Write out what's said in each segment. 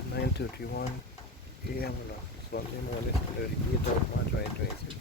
is 9:31 a.m. on a Sunday morning, Saturday, 8th of March 2026.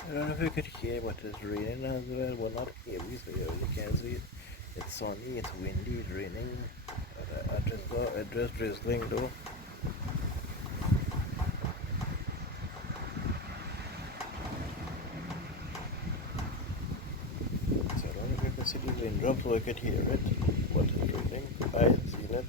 I don't know if you could hear, but it's raining as well. Well, not heavy, so you really can't see it. It's sunny, it's windy, it's raining. It just drizzling though. So I don't know if you can see the raindrops, so I could hear it, but it's raining. I seen it.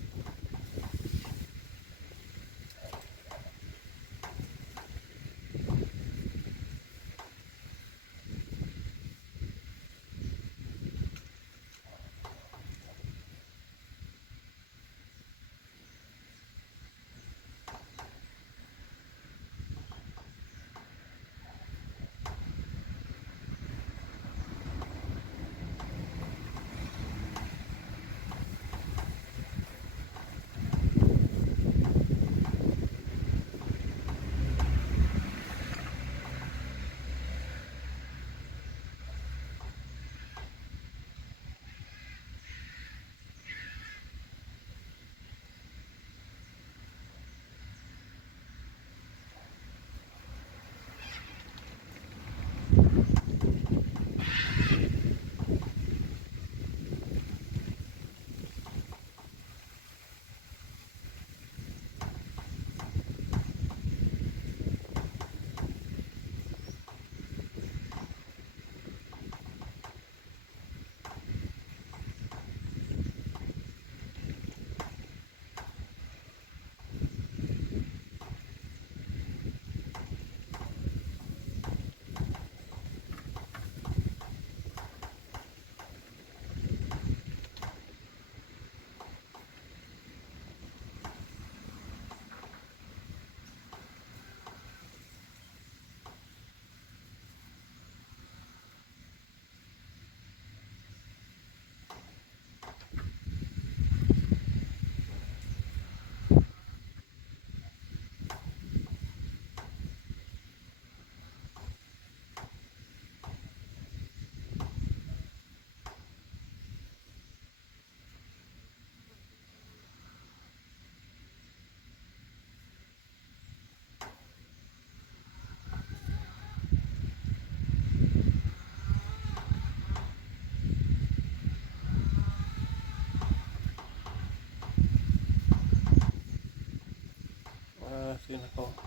seeing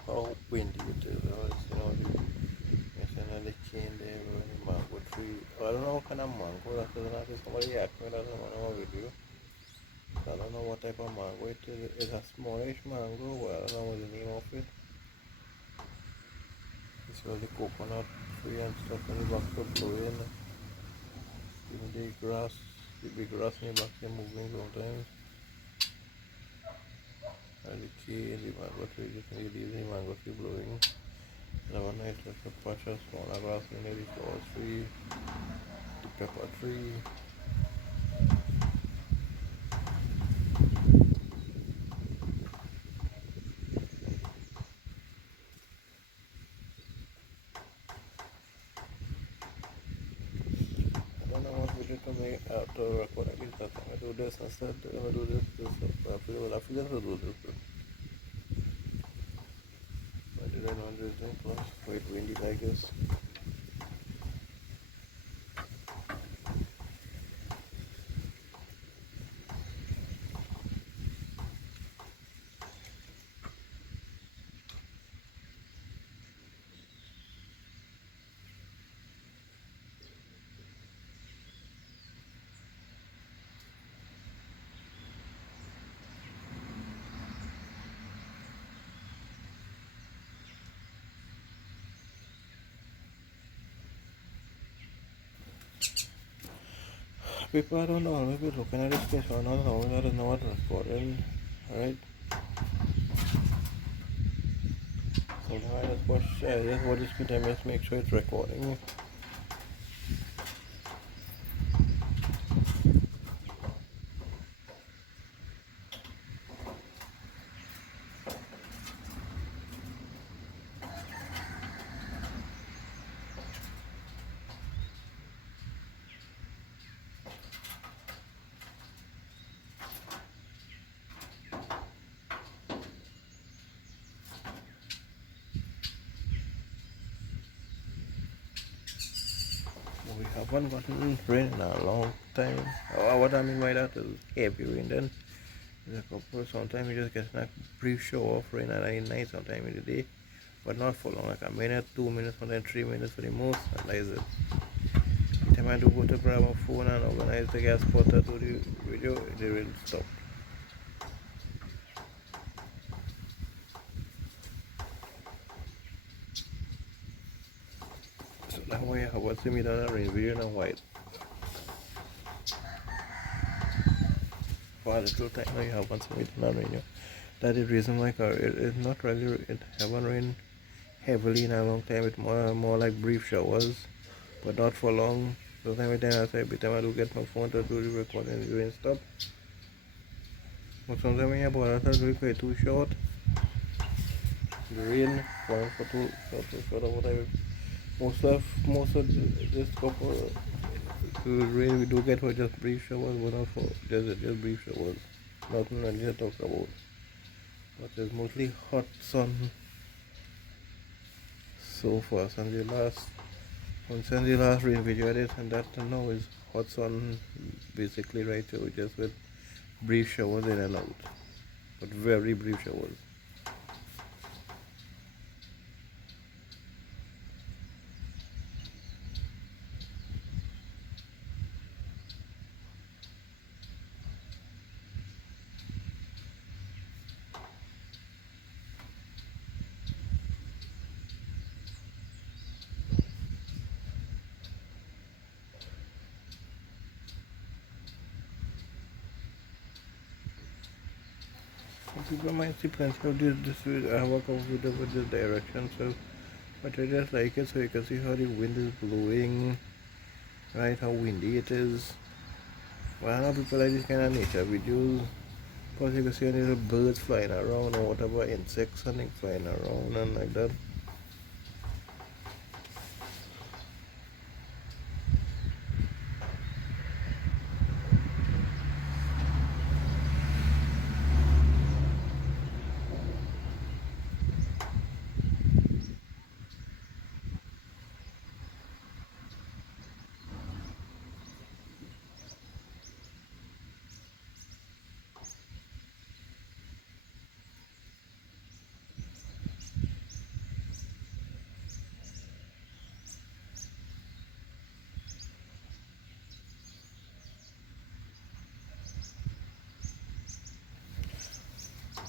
how windy it is. It's in the cane there, the mango tree. I don't know what kind of mango that is. Not somebody asked me that in one of my video. I don't know what type of mango it is. It's a smallish mango. Well, I don't know what the name of it. It's where the coconut tree and stuff in the back of blowing. Even the grass, the big grass in the back is moving sometimes. And the key in the mango tree, you can leave the mango tree blowing. And have a nice little patch of smaller grass in there, the flower tree, the pepper tree. I don't know what video to make to record at least that time. I do this instead, I do this, I feel to do this. I didn't want to do this plus quite windy like this. People I don't know, maybe looking at this case or not, I don't know what recording, right? So now I just watch, just watch this video and just make sure it's recording. We haven't gotten rain in a long time. What I mean by that is heavy rain then. There's a couple, sometimes you just get a brief shower of rain at night, sometime in the day. But not for long, like a minute, 2 minutes, sometimes 3 minutes for the most, and that is it. The time I do go to grab my phone and organize the gas pot to do the video, they will stop. So that way I was me done a rain video in a while. For a little time now you have one seen me done a rain. That is the reason why it's not really, it haven't rained heavily in a long time. It's more like brief showers, but not for long. So every time I do get my phone to do the recording, the rain stop. But sometimes when you bother to do it quite too short, the rain falling for too short or whatever. Most of this couple the rain we do get for just brief showers, but not for just brief showers. Nothing really to talk about. But it's mostly hot sun so far. Since the last rain video I did, and that now is hot sun basically right now, just with brief showers in and out, but very brief showers. People might see plenty of this I work out with this direction, so but I just like it so you can see how the wind is blowing, right, how windy it is. Well, I know people like this kind of nature videos, because you can see little birds flying around or whatever, insects something flying around and like that.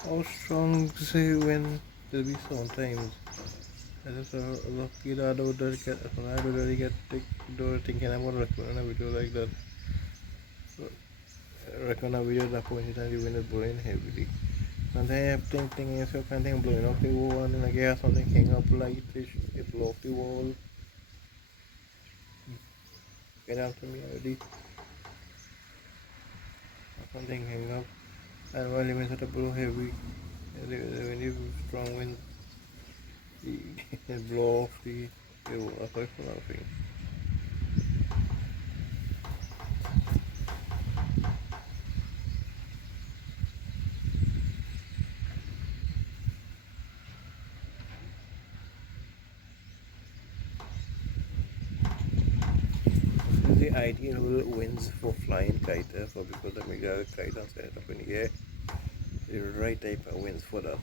how strong say when will be sometimes. I just lucky that I don't get when I don't really get thinking about recording a video like that. So, record a video that point in time the wind is blowing heavily. And then I have thinking so kind of blowing off the wall and then I get something hang up light it blow off the wall. Get out to me already. Something hang up. And while it went to blow heavy, when you strong wind, it blow off the rifle laughing. This is the ideal winds for flying kite, for because I make the kite and set it up in the air. The right type of winds for that.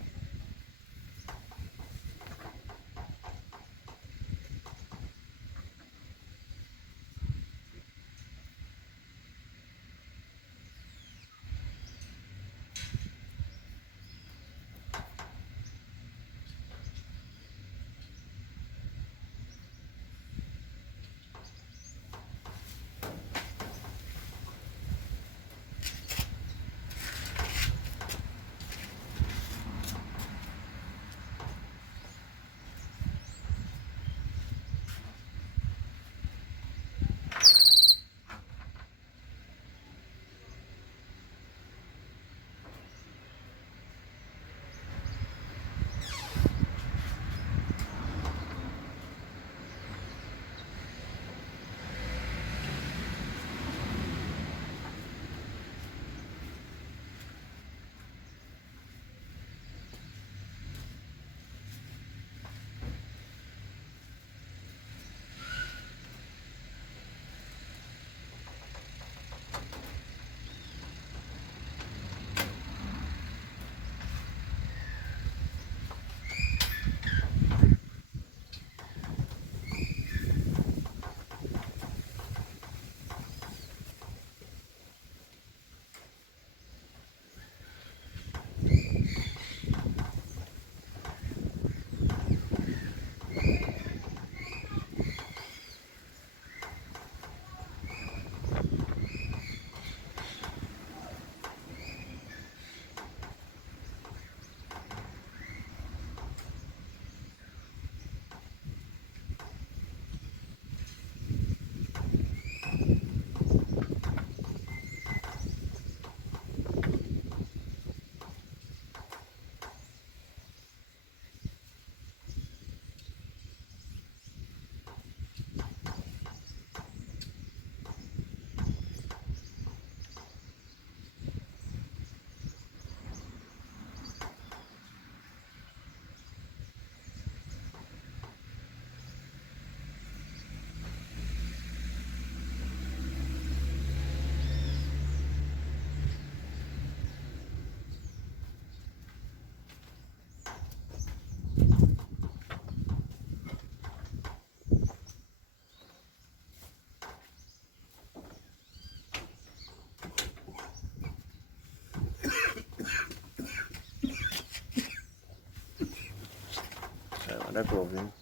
Another problem.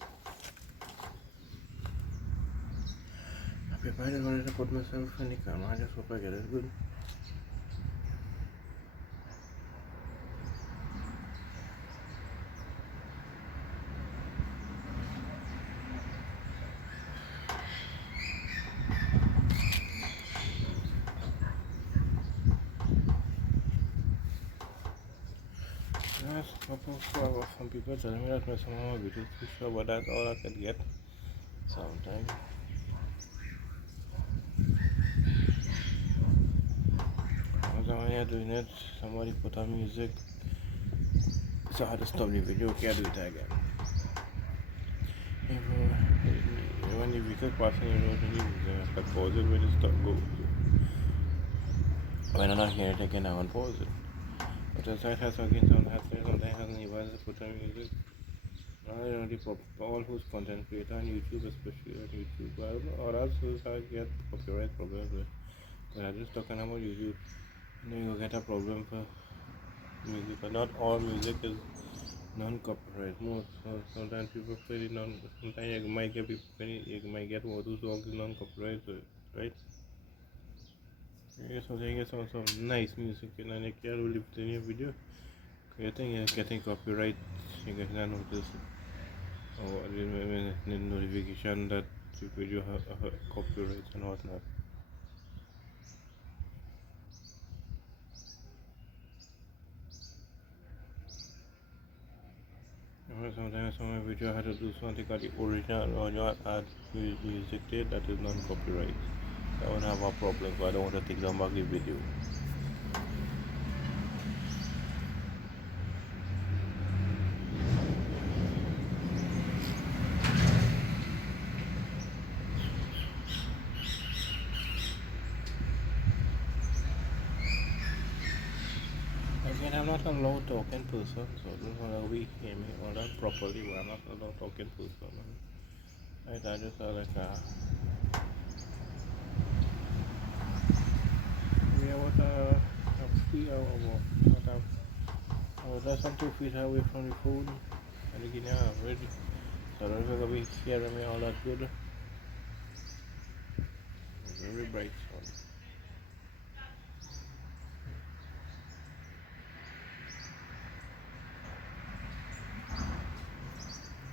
I just wanted to put myself in the camera. I just hope I get it good. Yes, some people telling me that some of my videos too short, but that's all I could get sometimes. When you're doing it, somebody put on music, so I had to stop the video, can't do it again. When the vehicle passing, you have to pause it when it stop go. When I'm not hearing it again, I won't pause it. But the site has again sometimes hasn't even put on music. All who's content creator on YouTube, especially on YouTube, or else who's get copyright problems. But I'm just talking about YouTube. You get a problem for music, but not all music is non-copyright. Sometimes people play it non. Sometimes you might get you might get one or two songs non-copyright, right? Yeah, sometimes you get some nice music and you can't really put in your video. You think you're getting copyright, you get a notice or the notification that your video have copyright and whatnot. Sometimes some video had to do something called the original or you add music there that is non-copyright. I won't have a problem, but I don't want to take down back the video. Again, I'm not a loud talking person, so don't want to hear me all that properly, but I'm not a loud talking person. Right, I just like we are about a 3 hour walk. I was just some 2 feet away from the phone, and again, yeah, I'm ready. So I don't think I'll be hearing me all that good. Very bright sun.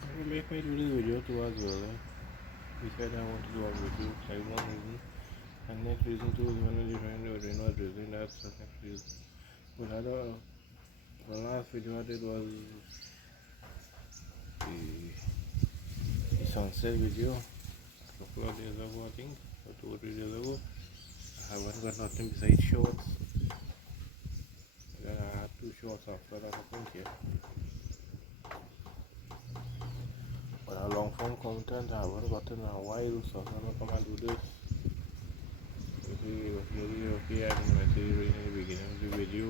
I will make me do this video too as well. We said I want to do a video, like one reason. And next reason too is when we find out we're not using that's the next reason. We had the last video I did was the sunset video a couple of days ago, I think, or 2 or 3 days ago. I haven't got nothing besides shorts. Then I had 2 shorts after that, I think, yeah. But a long form content I haven't gotten in a while, so I'm gonna come and do this. Okay, I didn't message you in the beginning of the video.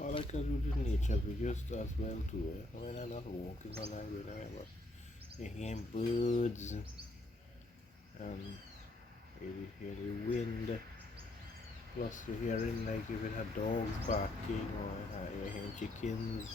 I like to do the nature videos as well too. When I'm not walking on that way, but you hear birds and you hear the wind. Plus you're hearing like if it had dogs barking or you're hearing chickens.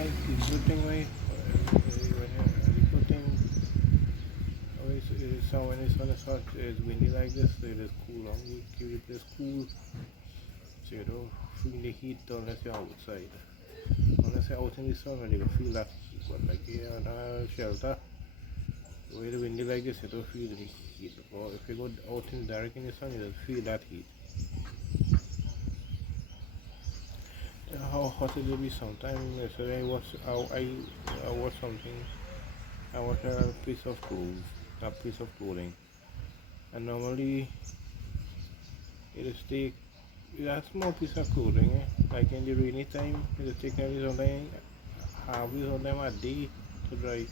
The good thing, right? The good thing always is when it's hot, it's windy like this, so it is cool. You keep the place cool, so you don't feel the heat unless you're outside. Unless you're out in the sun, you can feel that heat. But like here in a shelter, where it's windy like this, you don't feel the heat. Or if you go out in direct in the sun, you don't feel that heat. how hot it will be sometime. Yesterday I was something. I was a piece of clothes, a piece of clothing, and normally it is take a small piece of clothing. Like in the rainy time, it is take maybe something half sometimes a day to dry.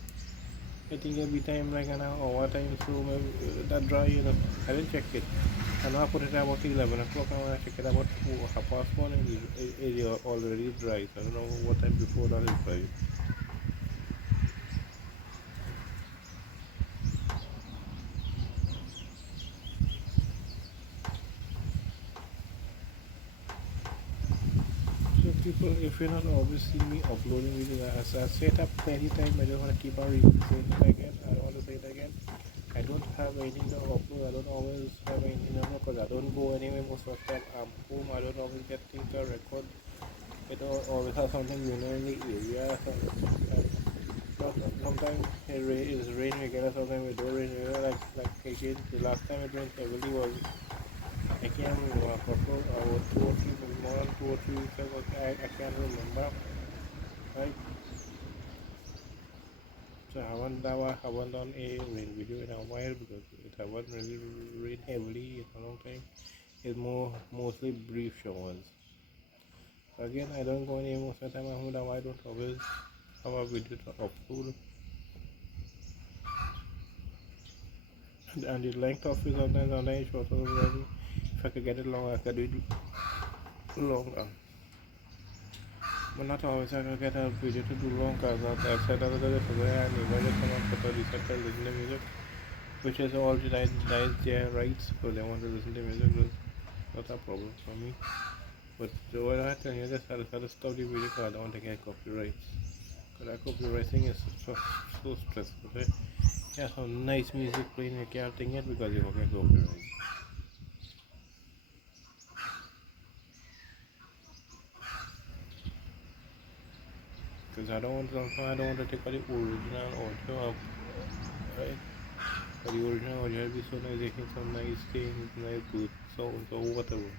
I think every time like an hour time, so maybe that dry. I didn't check it. I know I put it at about 11 o'clock, and when I check it about 4, 1:30, it is already dry. So I don't know what time before that is dry. So people, if you're not always seeing me uploading videos, as I said up plenty time, I just want to keep on saying it again. I want to say it again. I don't have anything to upload. I don't always have anything to upload because I don't go anywhere most of the time. I'm home. I don't always get things to record. I don't always have something in the area. Sometimes it's rain again, sometimes it don't rain. Like again, the last time it rained heavily was I can't remember. For about 2 or 3, more than 2 or 3 weeks ago. I can't remember. Right? So I haven't done a rain video in a while because it haven't really rained heavily in a long time. It's mostly brief showers. So again, I don't go anywhere most of the time. I don't always have a video to upload. And the length of it sometimes shorter than if I could get it longer, I could do it longer. But not always I could get a video to do long because I said the other day today and if I just come up with a decent listen to music, which is all that is their rights, so they want to listen to music, that's not a problem for me. But so what I tell you, I just had to stop the video because I don't want to get copyrights. Because that copywriting is so stressful. Right? Yeah, some nice music playing, you can't think it because you won't get copyright. Because I don't want to take the original audio up, right? But the original audio will be so nice, they can some nice things, nice good sound, so whatever.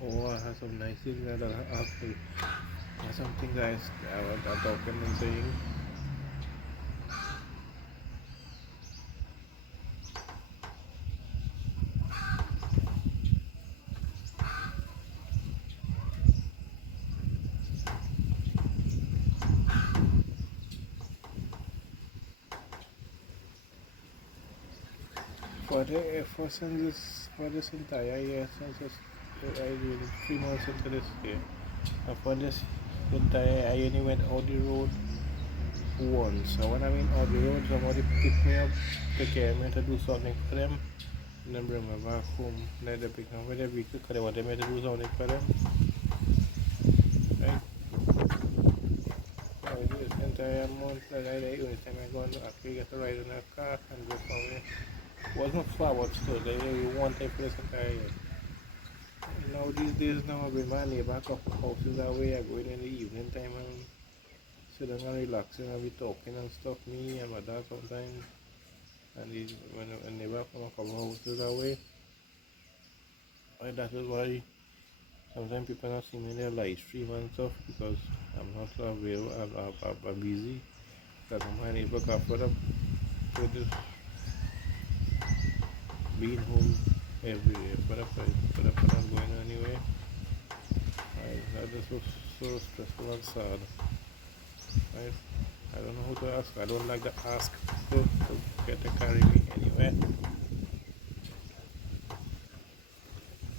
Or I have some nice things that I have to, some things I'm talking and saying. For this entire year, since I did 3 months into this year, for this entire I only went on the road once. So when I mean on the road, somebody picked me up, take care of me to do something for them, and then bring me back home. Then they pick me up every week because they wanted me to do something for them. Right? So this entire month, the only time I go and actually get to ride in a car and go somewhere. Wasn't far, but still, they want a place entire year. Now these days now I bring my neighbor a couple houses away. I go in the evening time and sit down and relaxing and be talking and stuff. Me and my dad sometimes. And when a neighbor from a couple houses away. And that is why sometimes people not see me in their live stream and stuff because I'm not available. I'm busy. Because my neighbor got fed up with this being home every day. But I'm not going anywhere. That is so stressful and sad. Right? I don't know who to ask. I don't like to ask people to get to carry me anywhere.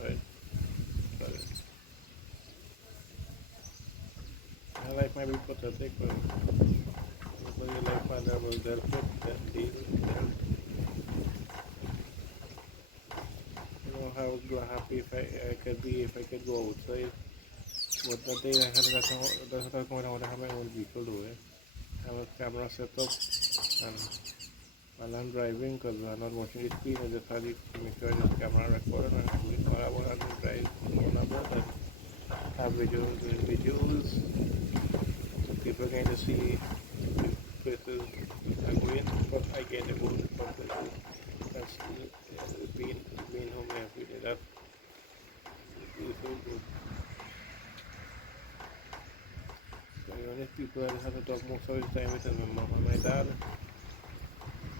Right? But my life might be pathetic, but nobody like my dad was dealt with, then deal with. You know how happy I could be if I could go outside. But that day that's not going on. I have my own vehicle though. I have a camera set up and while I'm driving because I'm not watching the screen, I just had to make sure the camera record and I'm doing what I want to drive on about and have videos so people can just see the places I'm going, but I get to go to some places that's being home every day. so good. So the only people I have to talk most of the time with is my mom and my dad.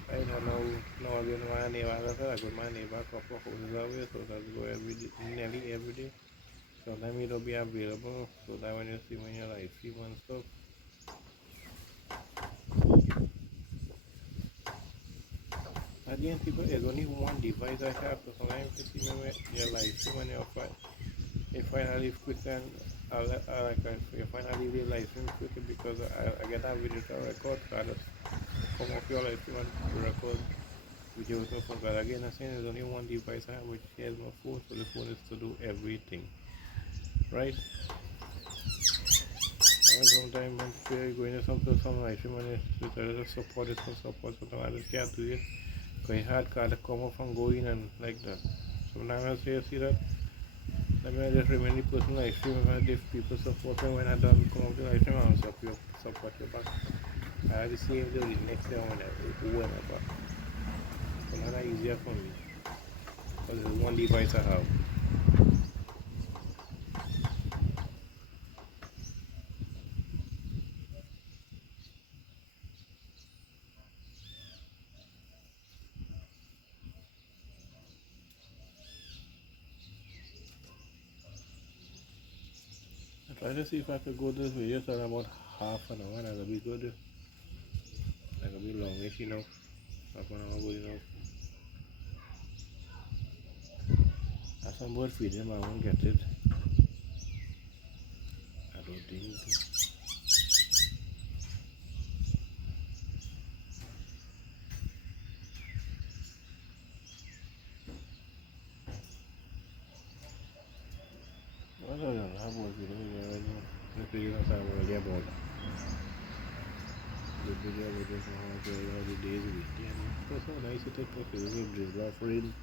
I don't know again my neighbor. I go my neighbor a couple of houses away, so that's go nearly every day. Sometimes it'll be available, so that when you see when you're like 3 months stuff. Again, people, there's only one device I have, so sometimes you see me when you're like, see when you're fine. If I leave quick and if I leave the license quickly because I get a video to record, so I just come off your life and record video with my phone. But again, I'm saying there's only one device I have, which is my phone, so the phone is to do everything, right? And sometimes when you're going to some life, when it's support, it's for support, sometimes I just can't do it. Because it's hard to come off and go in and like that. Sometimes I say, see that? Let me just remind the person live stream if people support me when I done come up the live stream, I'll support you back. I have the same day the next day when I go back. So now that's easier for me. Because there's one device I have. I try to see if I could go this video for about half an hour and that'll be good. That'll be longish enough. Half an hour good enough. As some bird feed them, I won't get it. I don't think. Well, I don't know how bird feed them. This video is already about the video with this all the days with it. That's so nice to take pictures of drizzle of rain.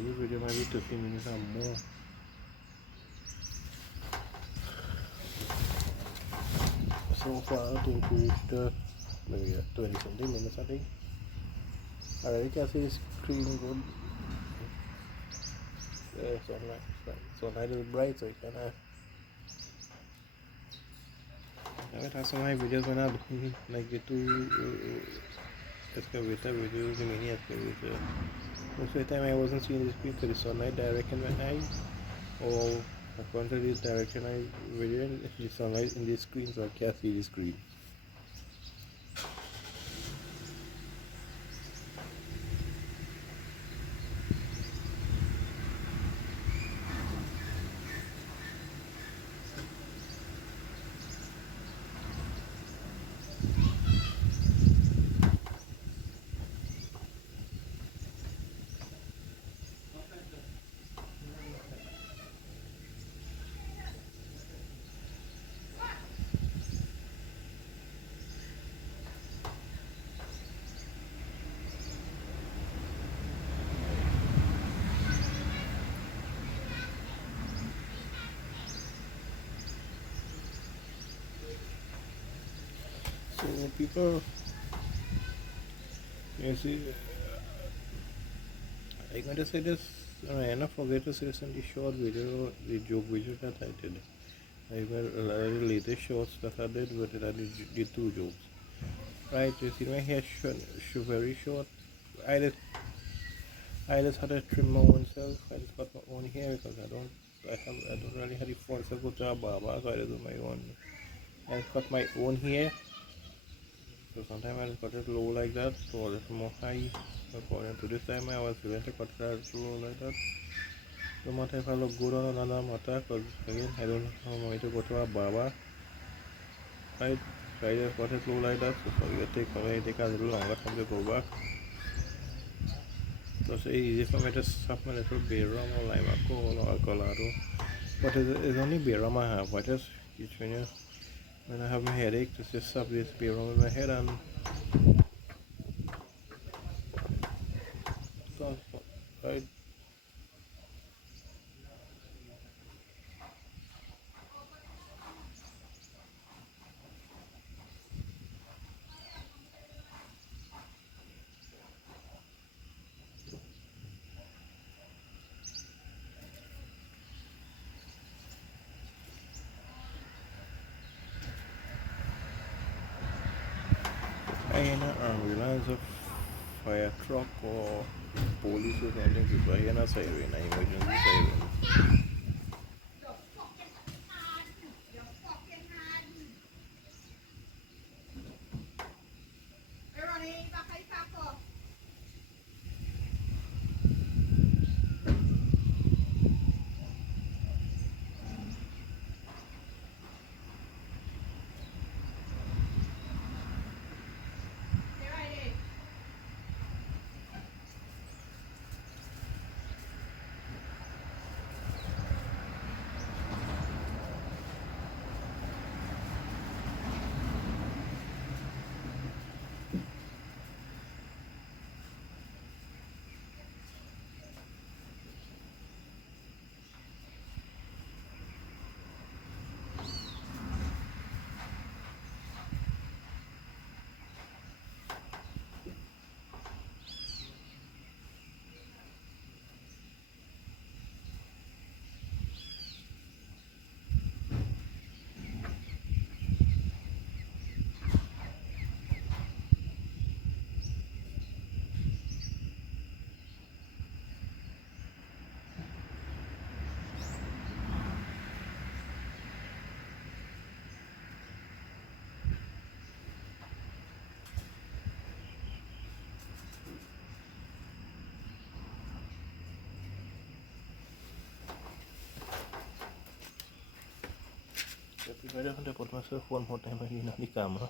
This video might be 15 minutes or more. So far, I think we reached maybe 20 something minutes, I think. I already can see the screen good. Yeah, sunlight is bright, so you can I will have some of my videos when I do like the two excavator videos, the mini excavator. Most of the time I wasn't seeing this because the sunlight direction my eye, or according to this direction I video, the sunlight in the screen, so I can't see the screen. So people, you see, I'm going to say this, I not forget to say this in the short video, the joke video that I did. I will the latest shorts that I did, but I did the two jokes. Right, you see my hair very short. I just had to trim my own self. I just got my own hair because I don't really have the funds to go to a barber, so I just do my own. I cut my own hair. So sometimes I just cut it low like that, so a little more high. According to this time, I was willing to cut it a little low like that. No matter if I look good or another matter, because again, I don't know how I'm going to go to a barber. Right? So I just cut it low like that, so it take a little longer for me to go back. So it's easy for me to stop my little bay rum or lime alcohol or colorado. But it's only bay rum I have. I just when I have my headache, just stop this bay rum in my head and stop. Right? in an ambulance or fire truck or police or something, people hear a siren, an emergency siren. I definitely put myself one more time again on the camera.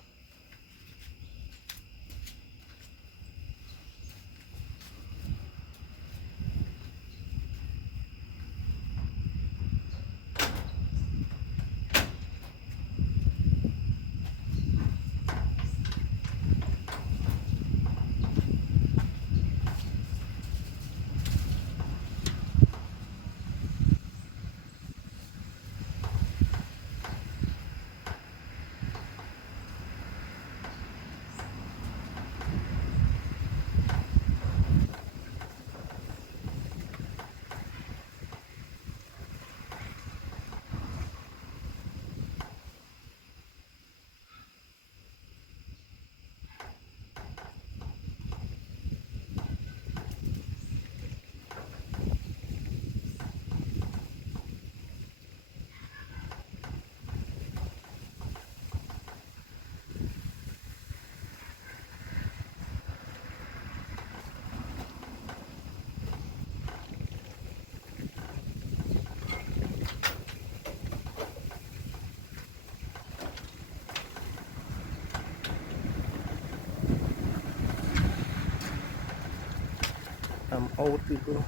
I'm out, people.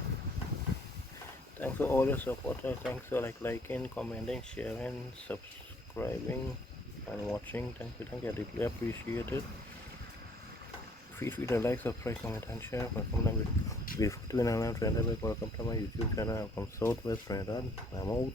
Thanks for all your support. Thanks for liking, commenting, sharing, subscribing, and watching. Thank you. I deeply appreciate it. Feel free to like, subscribe, comment, and share. Welcome to my YouTube channel. I'm from Southwest Trinidad. I'm out.